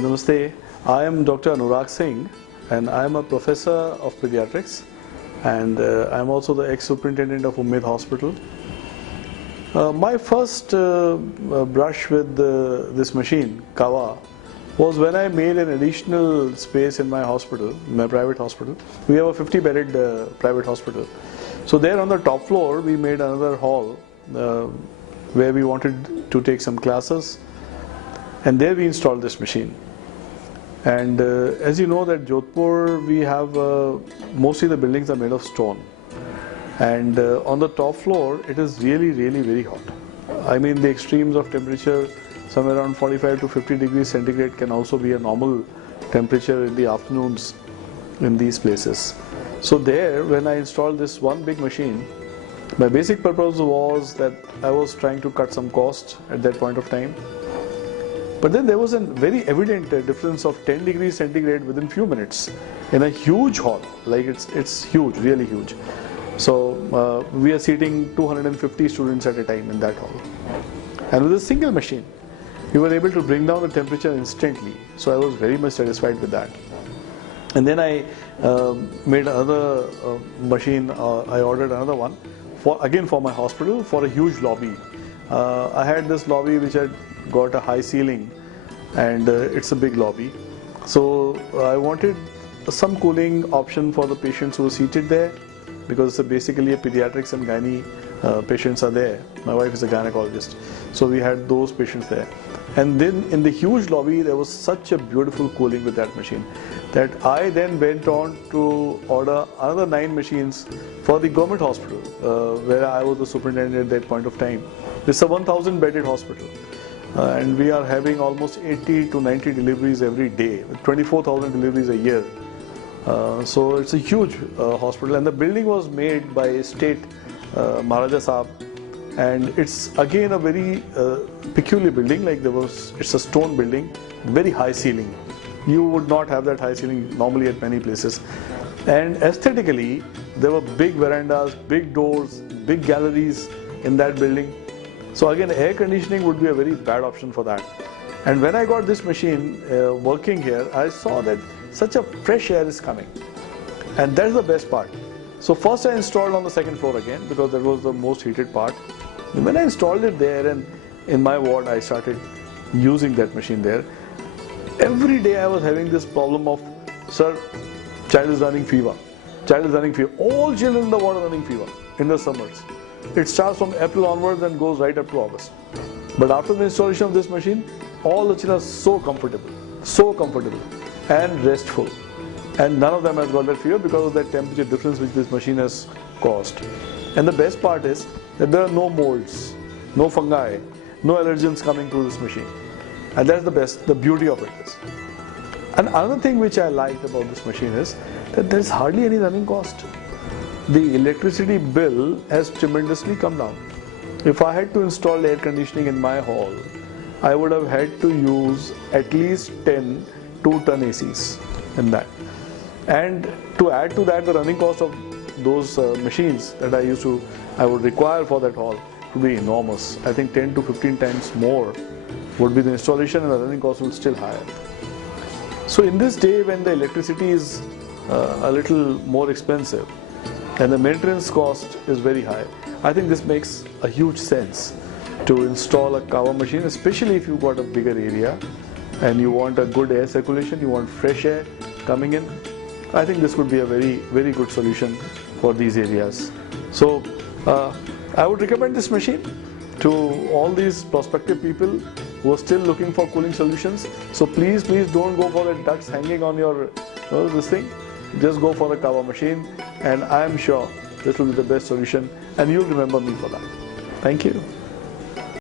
Namaste. I am Dr. Anurag Singh and I am a professor of pediatrics and I am also the ex-superintendent of Umaid Hospital. My first brush with this machine, Kaava, was when I made an additional space in my hospital, my private hospital. We have a 50-bedded private hospital. So there on the top floor we made another hall where we wanted to take some classes, and there we installed this machine. And as you know that Jodhpur, we have mostly the buildings are made of stone, and on the top floor it is really very hot. I mean, the extremes of temperature, somewhere around 45 to 50 degrees centigrade can also be a normal temperature in the afternoons in these places. So there, when I installed this one big machine, my basic purpose was that I was trying to cut some cost at that point of time. But then there was a very evident difference of 10 degrees centigrade within few minutes in a huge hall. Like it's huge, really huge. So we are seating 250 students at a time in that hall. And with a single machine, we were able to bring down the temperature instantly. So I was very much satisfied with that. And then I made another machine, I ordered another one, again for my hospital, for a huge lobby. I had this lobby which had got a high ceiling and it's a big lobby. So I wanted some cooling option for the patients who were seated there, because basically a pediatrics and gynae patients are there. My wife is a gynecologist. So we had those patients there. And then in the huge lobby there was such a beautiful cooling with that machine that I then went on to order another 9 machines for the government hospital where I was the superintendent at that point of time. It's a 1,000 bedded hospital. And we are having almost 80 to 90 deliveries every day, 24,000 deliveries a year. So it's a huge hospital, and the building was made by state Maharaja Saab, and it's again a very peculiar building. Like it's a stone building, very high ceiling. You would not have that high ceiling normally at many places. And aesthetically, there were big verandas, big doors, big galleries in that building. So again, air conditioning would be a very bad option for that. And when I got this machine working here, I saw that such a fresh air is coming. And that's the best part. So first I installed on the second floor again, because that was the most heated part. And when I installed it there, and in my ward I started using that machine there, every day I was having this problem of, sir, child is running fever. Child is running fever. All children in the ward are running fever in the summers. It starts from April onwards and goes right up to August. But after the installation of this machine, all the children are so comfortable and restful. And none of them has got that fever because of that temperature difference which this machine has caused. And the best part is that there are no molds, no fungi, no allergens coming through this machine. And that's the beauty of it is. And another thing which I liked about this machine is that there's hardly any running cost. The electricity bill has tremendously come down. If I had to install air conditioning in my hall, I would have had to use at least 10 2-ton ACs in that. And to add to that, the running cost of those machines that I would require for that hall would be enormous. I think 10 to 15 times more would be the installation, and the running cost will still higher. So in this day when the electricity is a little more expensive and the maintenance cost is very high, I think this makes a huge sense to install a Kaava machine, especially if you've got a bigger area and you want a good air circulation, you want fresh air coming in. I think this would be a very good solution for these areas. So I would recommend this machine to all these prospective people who are still looking for cooling solutions. So please don't go for the ducts hanging on your this thing. Just go for a Kaava machine, and I am sure this will be the best solution, and you'll remember me for that. Thank you.